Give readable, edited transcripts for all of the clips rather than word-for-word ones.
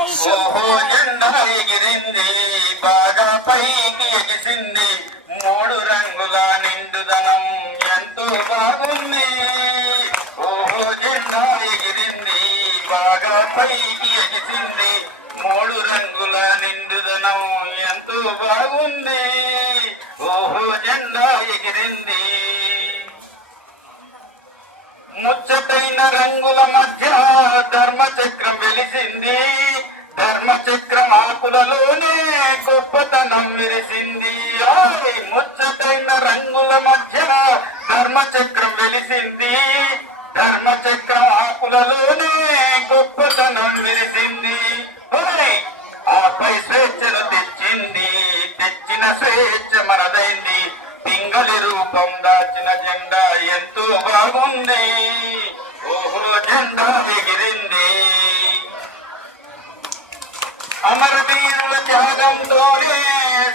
ఓహో జెండా ఎగిరింది బాగా పైకి ఎగిసింది మూడు రంగుల నిండుదనం ఎంతో బాగుంది. ఓహో జెండా ఎగిరింది బాగా పైకి ఎగిసింది మూడు రంగుల నిండుదనం ఎంతో బాగుంది. ఓహో జెండా ఎగిరింది. ముచ్చటైన రంగుల మధ్య ధర్మచక్రం వెలిసింది. ధర్మచక్రం ఆకులలోనే గొప్పతనం విరిసింది. ముచ్చటైన రంగుల మధ్య ధర్మచక్రం వెలిసింది. ధర్మచక్రం ఆకులలోనే గొప్పతనం విరిసింది. ఆపై స్వేచ్ఛను తెచ్చింది. తెచ్చిన స్వేచ్ఛ మనదైంది. పింగళి రూపం దాచిన జెండా ఎంతో బాగుంది. ఓహో జెండా ఎగిరింది. అమరవీరుల త్యాగంతోనే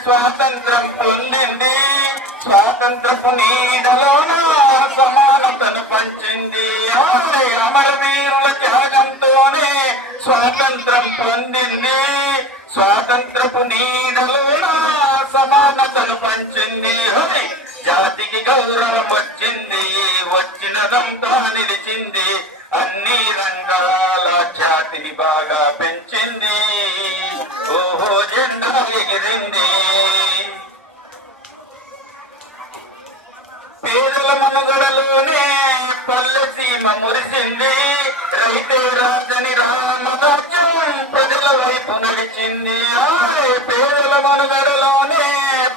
స్వాతంత్రం పొందింది. స్వాతంత్రపు నీడలోన సమానతను పంచింది. అమరవీరుల త్యాగంతోనే స్వాతంత్రం పొందింది. స్వాతంత్రపు నీడలోన సమానతను పంచింది. జాతికి గౌరవం వచ్చింది. వచ్చినదంతా నిలిచింది. అన్ని రంగాల ఖ్యాతిని బాగా పెంచింది. ఓహో జెండా ఎగిరింది. పేదల మనుగడలోనే పల్లె సీమ మురిసింది. రైతే రాజని రామరాజ్యం ప్రజల వైపు నడిచింది. పేదల మనుగడలోనే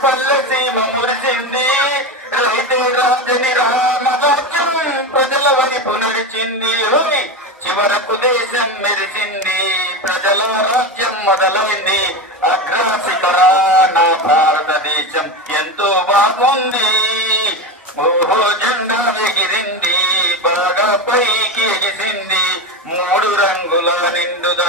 పల్లె సీమ మురిసింది. రైతే రాజని రామరాజ్యం ప్రజల వైపు నడిచింది. చివరకు దేశం మెరిసింది. ప్రజల రాజ్యం మొదలైంది. అగ్రశిఖరాన భారతదేశం ఎంతో బాగుంది. ఓహో జెండా ఎగిరింది బాగా పైకి ఎగిసింది మూడు రంగుల నిండుద